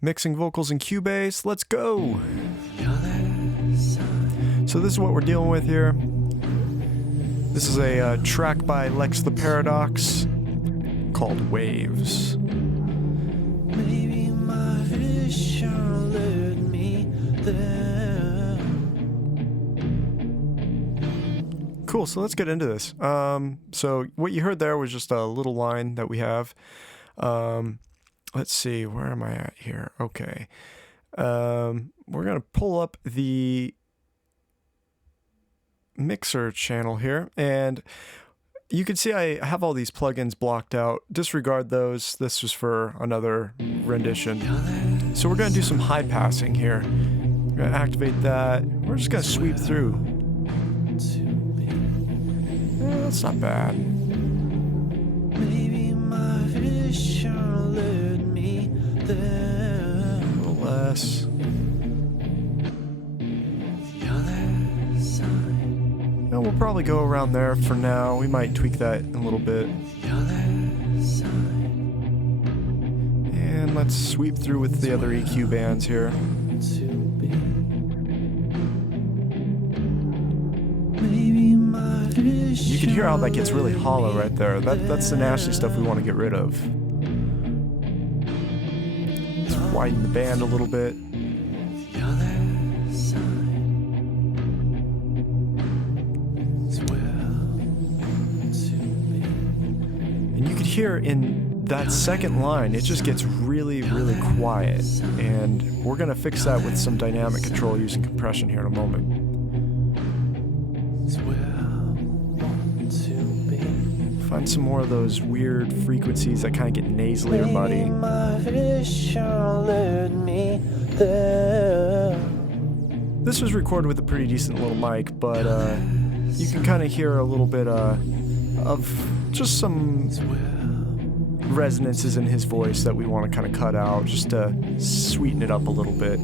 Mixing vocals in Cubase, let's go! So this is what we're dealing with here. This is a track by Lex the Paradox called Waves. Maybe my vision led me there. Cool, so let's get into this. So what you heard there was just a little line that we have. Let's see, where am I at here? Okay. We're going to pull up the mixer channel here, and you can see I have all these plugins blocked out. Disregard those. This was for another rendition. So we're going to do some high passing here. We're going to activate that. We're just going to sweep through. That's not bad. Maybe my vision led me there. A little less. And we'll probably go around there for now. We might tweak that a little bit. And let's sweep through with the other EQ bands here. You can hear how that gets really hollow right there. That's the nasty stuff we want to get rid of. Let's widen the band a little bit. And you could hear in that second line, it just gets really, really quiet. And we're going to fix that with some dynamic control using compression here in a moment. Find some more of those weird frequencies that kind of get nasally or muddy. This was recorded with a pretty decent little mic, but you can kind of hear a little bit of just some resonances in his voice that we want to kind of cut out just to sweeten it up a little bit.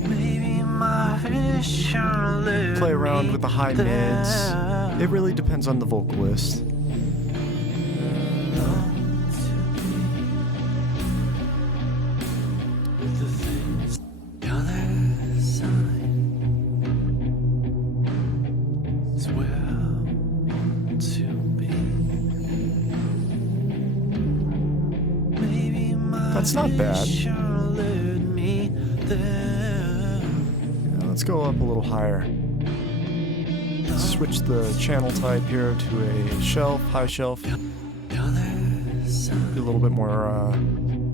Play around with the high mids. It really depends on the vocalist. That's not bad. Let's go up a little higher. Switch the channel type here to a shelf, high shelf. Be a little bit more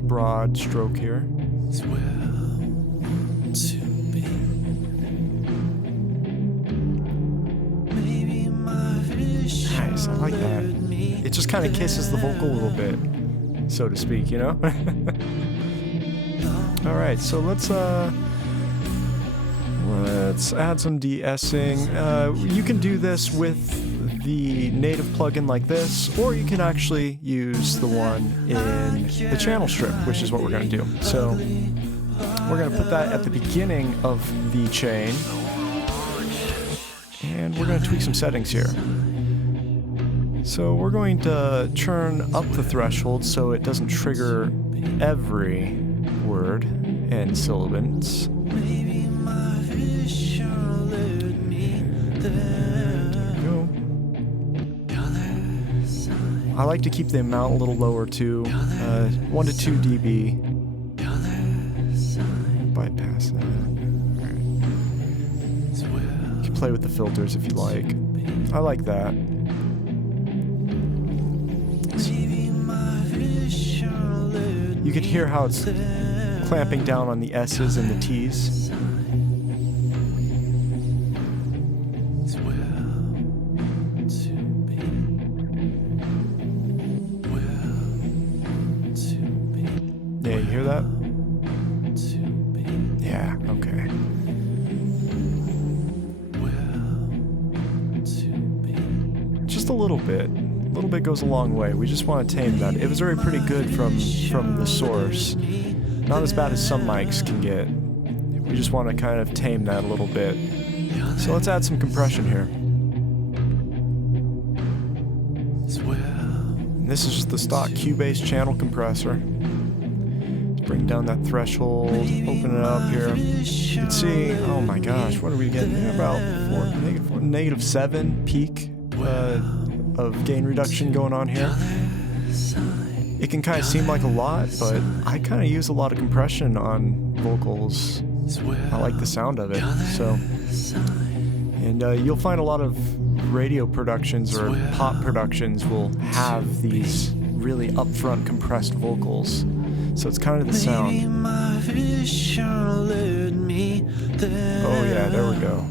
broad stroke here. Nice, I like that. It just kind of kisses the vocal a little bit, so to speak, you know? Alright, so let's add some de-essing. You can do this with the native plugin like this, or you can actually use the one in the channel strip, which is what we're going to do. So we're going to put that at the beginning of the chain, and we're going to tweak some settings here. So we're going to turn up the threshold so it doesn't trigger every word and syllabants. I like to keep the amount a little lower too, 1 to 2 dB. Bypass that. Right. You can play with the filters if you like. I like that. You can hear how it's clamping down on the S's and the T's. Yeah, you hear that? Yeah, okay. Just a little bit. A little bit goes a long way. We just want to tame that. It was already pretty good from the source. Not as bad as some mics can get. We just want to kind of tame that a little bit. So let's add some compression here. And this is just the stock Cubase channel compressor. Bring down that threshold, open it up here. You can see, oh my gosh, what are we getting? About -7 peak of gain reduction going on here. It can kind of seem like a lot, but I kind of use a lot of compression on vocals. I like the sound of it. So, and you'll find a lot of radio productions or pop productions will have these really upfront compressed vocals. So it's kind of the sound. Oh yeah, there we go.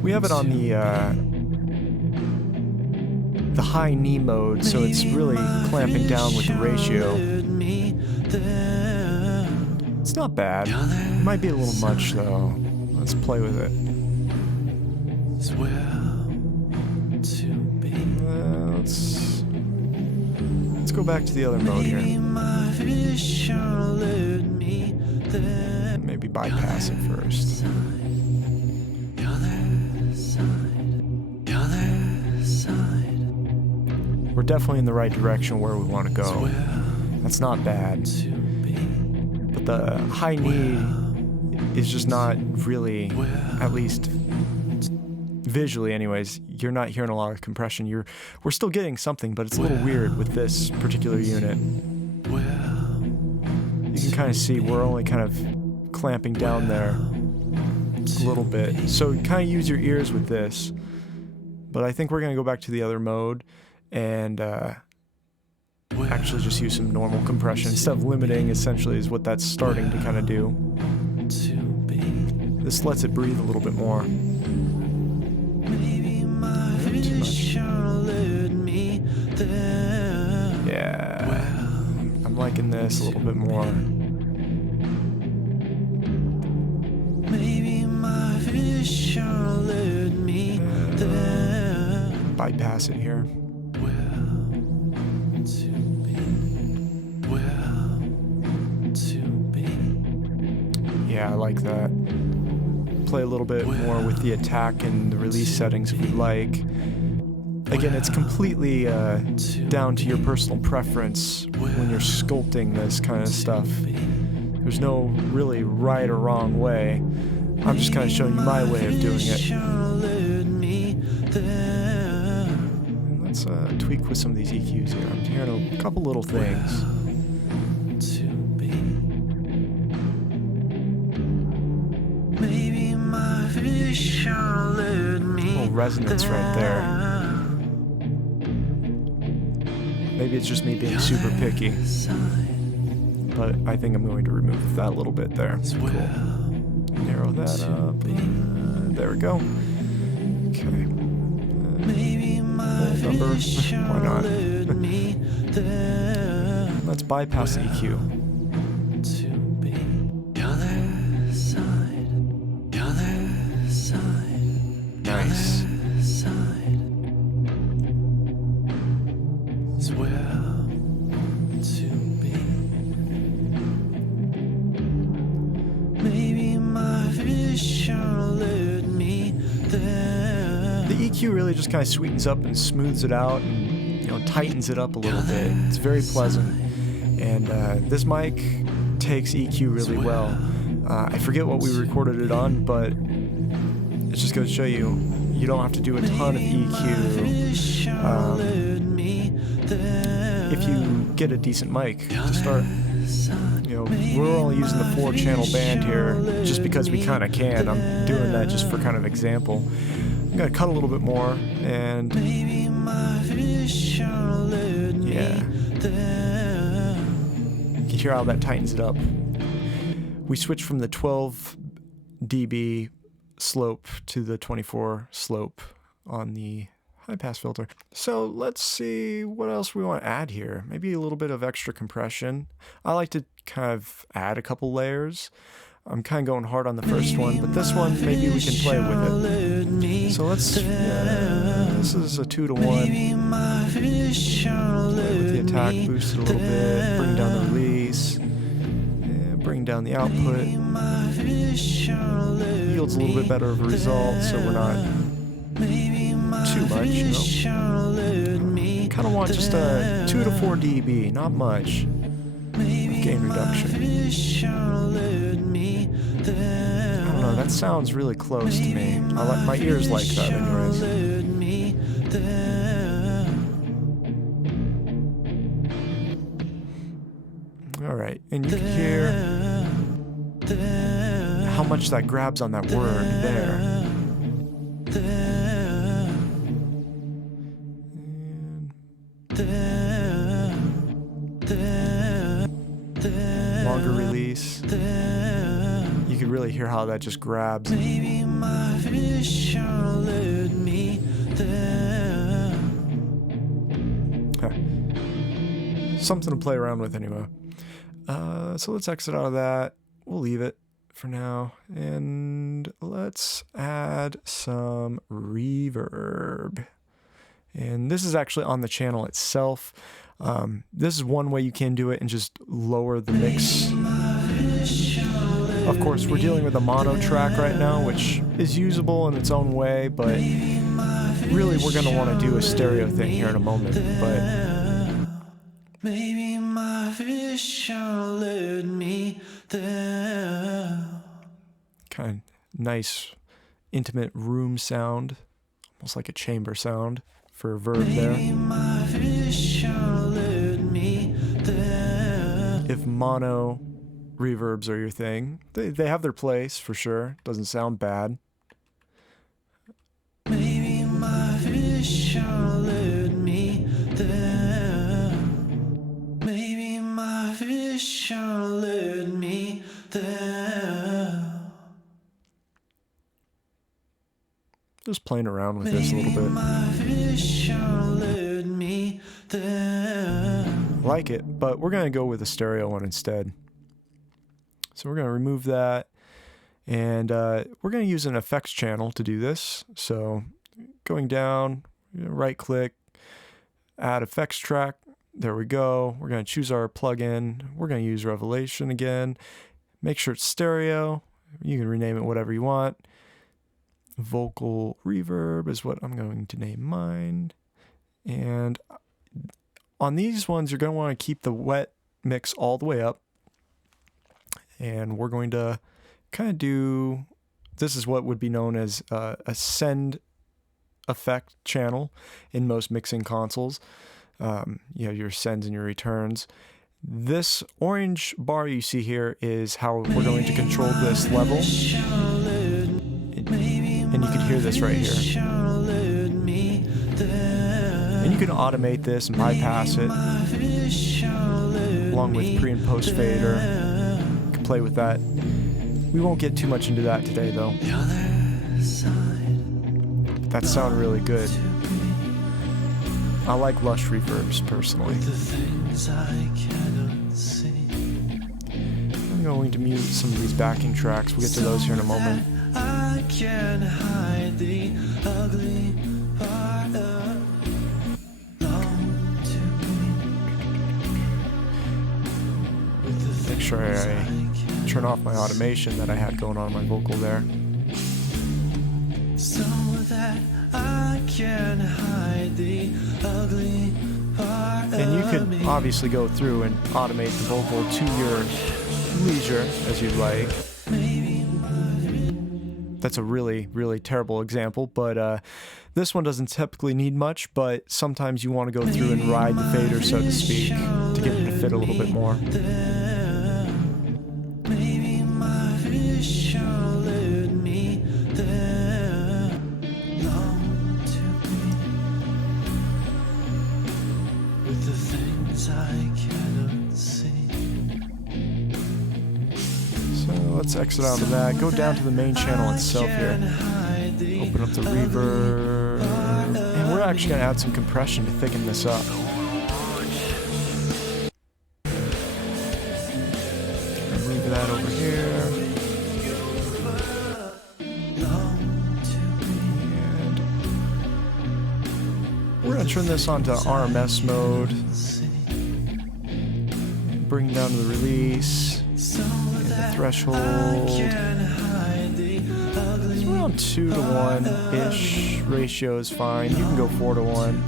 We have it on the high knee mode, so it's really clamping down with the ratio. It's not bad. It might be a little much though. Let's play with it. Let's go back to the other mode here. Maybe bypass it first. We're definitely in the right direction where we want to go. That's not bad. But the high knee is just not really, at least visually anyways, you're not hearing a lot of compression. We're still getting something, but it's a little weird with this particular unit. You can kind of see we're only kind of clamping down there a little bit. So kind of use your ears with this. But I think we're going to go back to the other mode and actually just use some normal compression instead of limiting, essentially, is what that's starting to kind of do. This lets it breathe a little bit more. Not too much. Yeah, I'm liking this a little bit more. Bypass it here. Yeah, I like that. Play a little bit more with the attack and the release settings if you'd like. Again, it's completely down to your personal preference when you're sculpting this kind of stuff. There's no really right or wrong way. I'm just kind of showing you my way of doing it. Let's tweak with some of these EQs here. I'm hearing a couple little things. A little resonance right there. Maybe it's just me being super picky, but I think I'm going to remove that a little bit there. Cool. Narrow that up. There we go. Okay. Number. Why not? Let's bypass the EQ. Nice. The EQ really just kind of sweetens up and smooths it out and tightens it up a little bit. It's very pleasant. And this mic takes EQ really well. I forget what we recorded it on, but it's just going to show you don't have to do a ton of EQ if you get a decent mic to start. We're only using the 4-channel band here just because we kind of can. I'm doing that just for kind of example. I'm going to cut a little bit more and yeah. You can hear how that tightens it up. We switched from the 12 dB slope to the 24 slope on the high pass filter. So let's see what else we want to add here. Maybe a little bit of extra compression. I like to kind of add a couple layers. I'm kind of going hard on the first one, but this one maybe we can play with it. So let's, this is a 2-to-1. Play with the attack, boost it a little bit, bring down the release, bring down the output. Yields a little bit better of a result, so we're not too much, you know. Kind of want just a 2 to 4 dB, not much. Gain reduction. I don't know, that sounds really close to me. My ears like that anyways. Alright, and you can hear how much that grabs on that word there. Longer release. You can really hear how that just grabs. Maybe my vision led me there. Something to play around with anyway. So let's exit out of that. We'll leave it for now. And let's add some reverb. And this is actually on the channel itself. This is one way you can do it and just lower the mix. Of course, we're dealing with a mono track right now, which is usable in its own way, but really we're going to want to do a stereo thing here in a moment. But maybe my vision led me there. kind of nice, intimate room sound, almost like a chamber sound for a verb there. My vision led me there. If mono reverbs are your thing, they have their place for sure. Doesn't sound bad. Maybe my vision led me there. Maybe my vision led me there. Just playing around with this a little bit. My vision led me there. Like it, but we're going to go with a stereo one instead. So we're going to remove that, and we're going to use an effects channel to do this. So going down, right click, add effects track. There we go. We're going to choose our plugin. We're going to use Revelation again. Make sure it's stereo. You can rename it whatever you want. Vocal reverb is what I'm going to name mine. And on these ones, you're going to want to keep the wet mix all the way up. And we're going to kind of do, this is what would be known as a send effect channel in most mixing consoles. You have your sends and your returns. This orange bar you see here is how we're going to control this level. And you can hear this right here. And you can automate this and bypass it along with pre and post fader. Play with that. We won't get too much into that today though. That sound really good. I like lush reverbs personally. I'm going to mute some of these backing tracks. We'll get to those here in a moment. I can hide the ugly part of long to be. Make sure I turn off my automation that I had going on my vocal there. So that I can hide the ugly part. And you could obviously go through and automate the vocal to your leisure as you'd like. That's a really, really terrible example, but this one doesn't typically need much, but sometimes you want to go through and ride the fader, so to speak, to get it to fit a little bit more. Let's exit out of that. Go down to the main channel itself here. Open up the reverb. And we're actually going to add some compression to thicken this up. Move that over here. And we're going to turn this on to RMS mode. Bring down to the release. Threshold. It's around around 2 to 1-ish ratio is fine. You can go 4 to 1.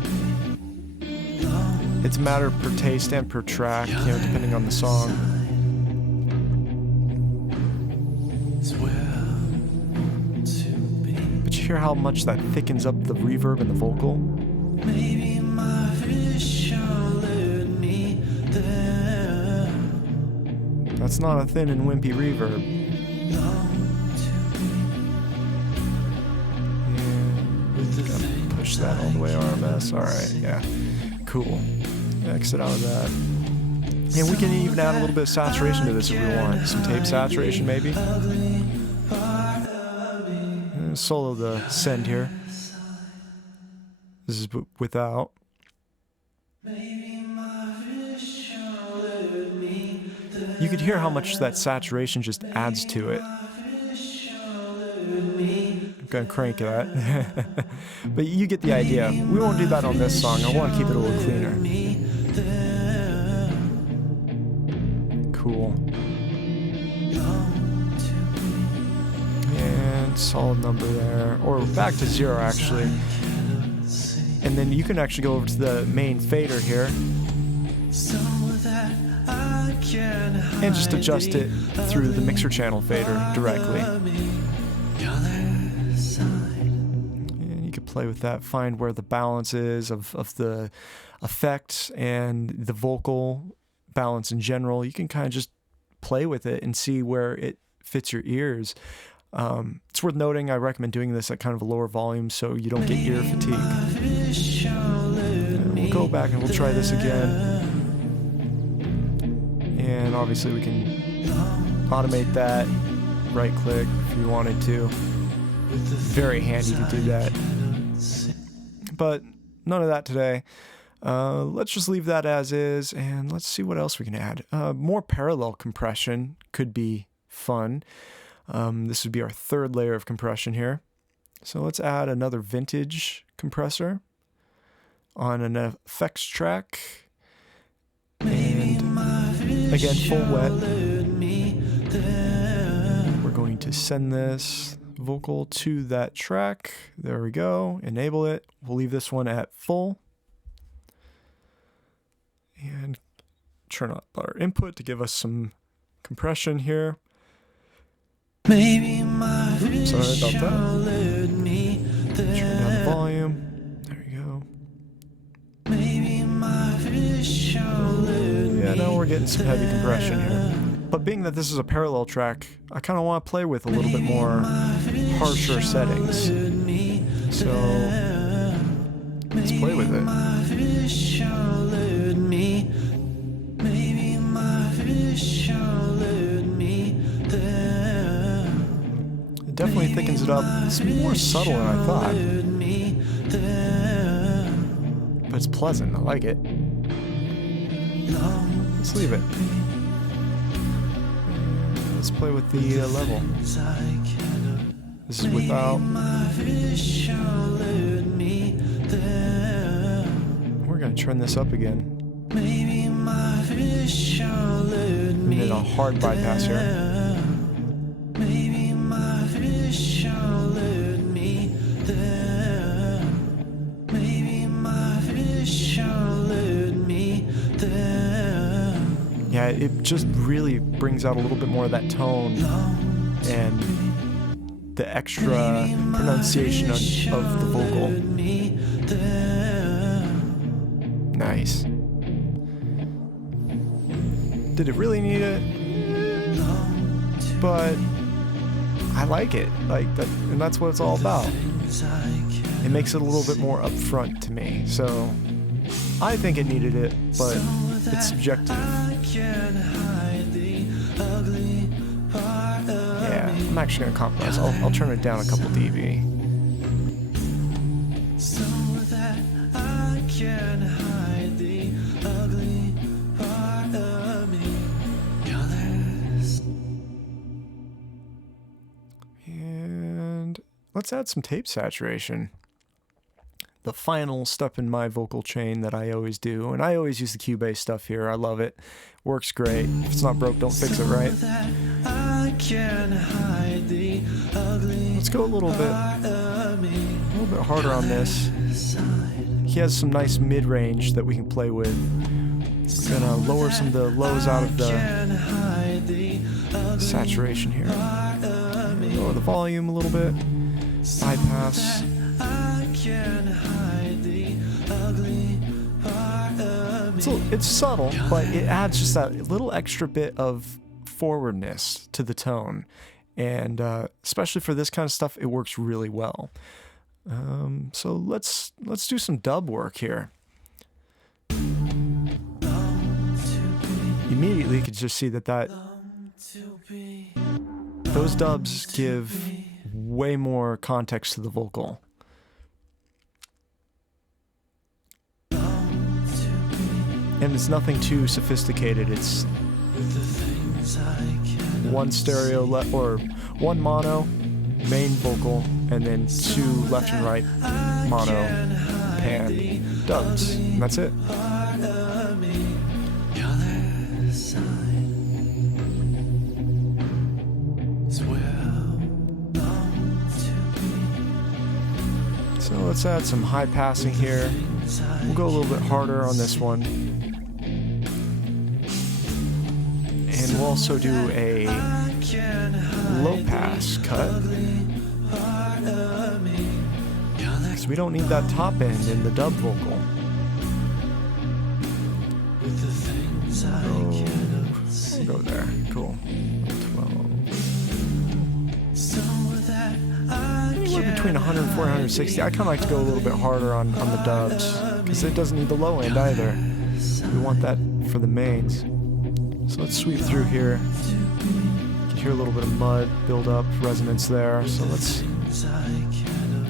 It's a matter per taste and per track, you know, depending on the song. But you hear how much that thickens up the reverb and the vocal? Maybe my vision led me there. That's not a thin and wimpy reverb. Yeah, push that all the way RMS. Alright, yeah. Cool. Exit out of that. And we can even add a little bit of saturation to this if we want. Some tape saturation, maybe. Solo the send here. This is without. You could hear how much that saturation just adds to it. I'm gonna crank that. But you get the idea. We won't do that on this song. I want to keep it a little cleaner. Cool. And solid number there. Or back to 0 actually. And then you can actually go over to the main fader here. And just adjust it through the mixer channel fader directly. And you can play with that, find where the balance is of the effects and the vocal balance in general. You can kind of just play with it and see where it fits your ears. It's worth noting, I recommend doing this at kind of a lower volume so you don't get ear fatigue. And we'll go back and we'll try this again. And obviously we can automate that, right click if you wanted to. Very handy to do that. But none of that today. Let's just leave that as is, and let's see what else we can add. More parallel compression could be fun. This would be our third layer of compression here. So let's add another vintage compressor on an effects track. And again, full wet. We're going to send this vocal to that track. There we go. Enable it. We'll leave this one at full. And turn up our input to give us some compression here. Maybe my Sorry about that. led me Turn there. down the volume. There we go. Maybe my vision led Yeah, me now we're getting some heavy compression here. But being that this is a parallel track, I kind of want to play with a little bit more harsher settings. So let's play with it. my vision led me. Maybe my vision led me there. It definitely thickens it up. It's more subtle than I thought. Led me there. But it's pleasant. I like it. Let's leave it. Let's play with the level. This is without. We're going to turn this up again. We did a hard bypass here. Yeah, it just really brings out a little bit more of that tone and the extra pronunciation of the vocal. Nice. Did it really need it? But I like it. Like that, and that's what it's all about. It makes it a little bit more upfront to me. So I think it needed it, but it's subjective. Yeah, I'm actually gonna compromise. I'll turn it down a couple dB. And let's add some tape saturation. The final step in my vocal chain that I always do, and I always use the Cubase stuff here. I love it. Works great. If it's not broke, don't fix it, right? Let's go a little bit harder on this. He has some nice mid-range that we can play with. We're gonna lower some of the lows out of the saturation here. Lower the volume a little bit. Bypass. It's subtle, but it adds just that little extra bit of forwardness to the tone. And especially for this kind of stuff, it works really well. So let's do some dub work here. Immediately, you could just see that those dubs give way more context to the vocal. And it's nothing too sophisticated. It's one stereo or one mono main vocal, and then two left and right mono pan dubs, and that's it. So let's add some high passing here. We'll go a little bit harder on this one. And we'll also do a low pass cut. Because we don't need that top end in the dub vocal. We'll go there. Cool. 12. We're between 104 and 160. I kind of like to go a little bit harder on the dubs. Because it doesn't need the low end either. We want that for the mains. So let's sweep through here. You can hear a little bit of mud build up, resonance there. So let's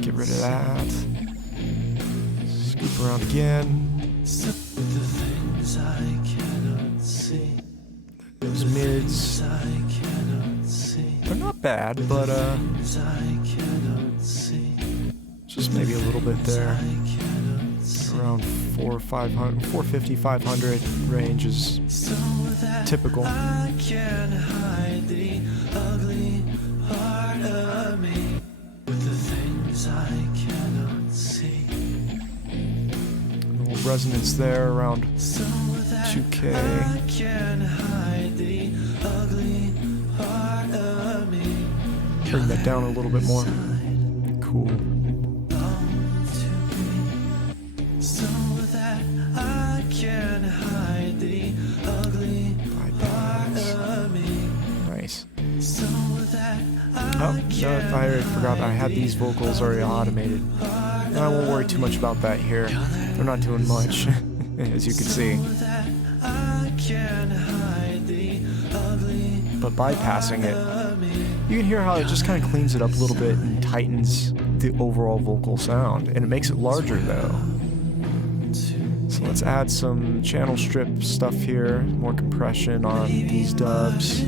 get rid of that. Scoop around again. Those mids, they're not bad, but just maybe a little bit there. Around 450, 500 range is typical. A little resonance there around 2K. Bring that down a little bit more. Cool. Nice. Oh, no, I already forgot I had these vocals already automated. I won't worry too much about that here. They're not doing much, as you can see. But bypassing it, you can hear how it just kind of cleans it up a little bit and tightens the overall vocal sound. And it makes it larger though. So let's add some channel strip stuff here, more compression on these dubs. Do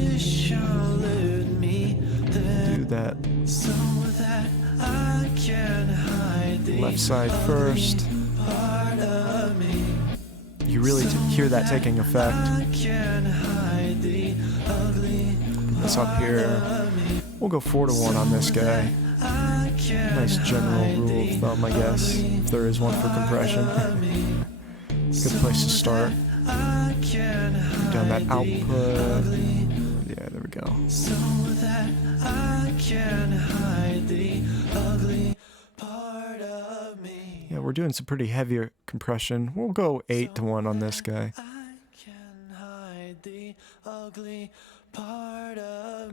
that left side first. You really hear that taking effect. Put this up here. We'll go 4-to-1 on this guy. Nice general rule of thumb, I guess, if there is one for compression. Good place to start. Down that output. Yeah, there we go. Yeah, we're doing some pretty heavier compression. We'll go 8-to-1 on this guy.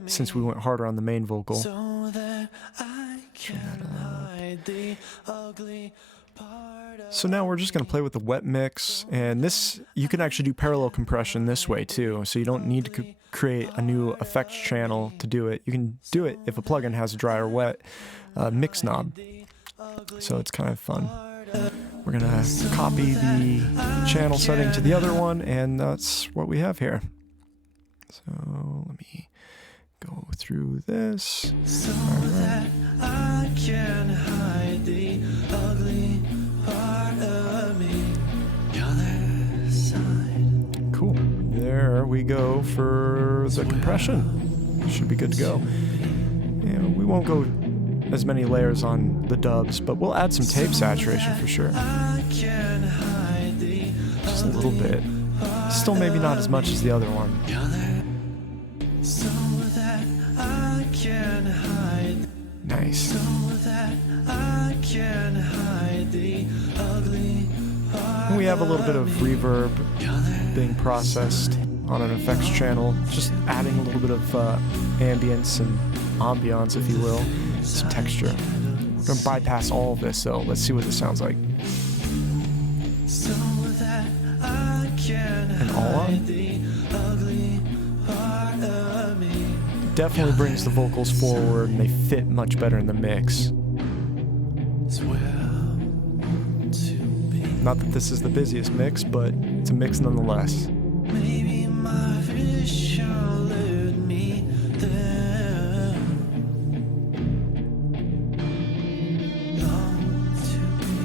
Since we went harder on the main vocal. So now we're just going to play with the wet mix, and this, you can actually do parallel compression this way too, so you don't need to create a new effects channel to do it. You can do it if a plugin has a dry or wet mix knob, so it's kind of fun. We're going to copy the channel setting to the other one, and that's what we have here. So let me go through this. Cool. There we go for the compression. Should be good to go. We won't go as many layers on the dubs, but we'll add some tape saturation for sure. Just a little bit. Still maybe not as much as the other one. Nice. And we have a little bit of reverb being processed on an effects channel, just adding a little bit of ambience and ambiance, if you will, some texture. We're going to bypass all of this, so let's see what this sounds like. And all on? Definitely brings the vocals forward, and they fit much better in the mix. Not that this is the busiest mix, but it's a mix nonetheless. Maybe my vision led me there. Long to be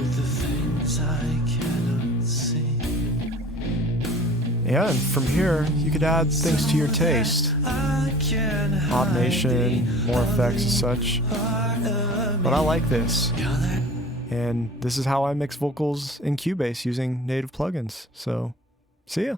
with the things I cannot see. Yeah, and from here, you could add things to your taste. Automation, more effects and such. But I like this. And this is how I mix vocals in Cubase using native plugins. So, see ya.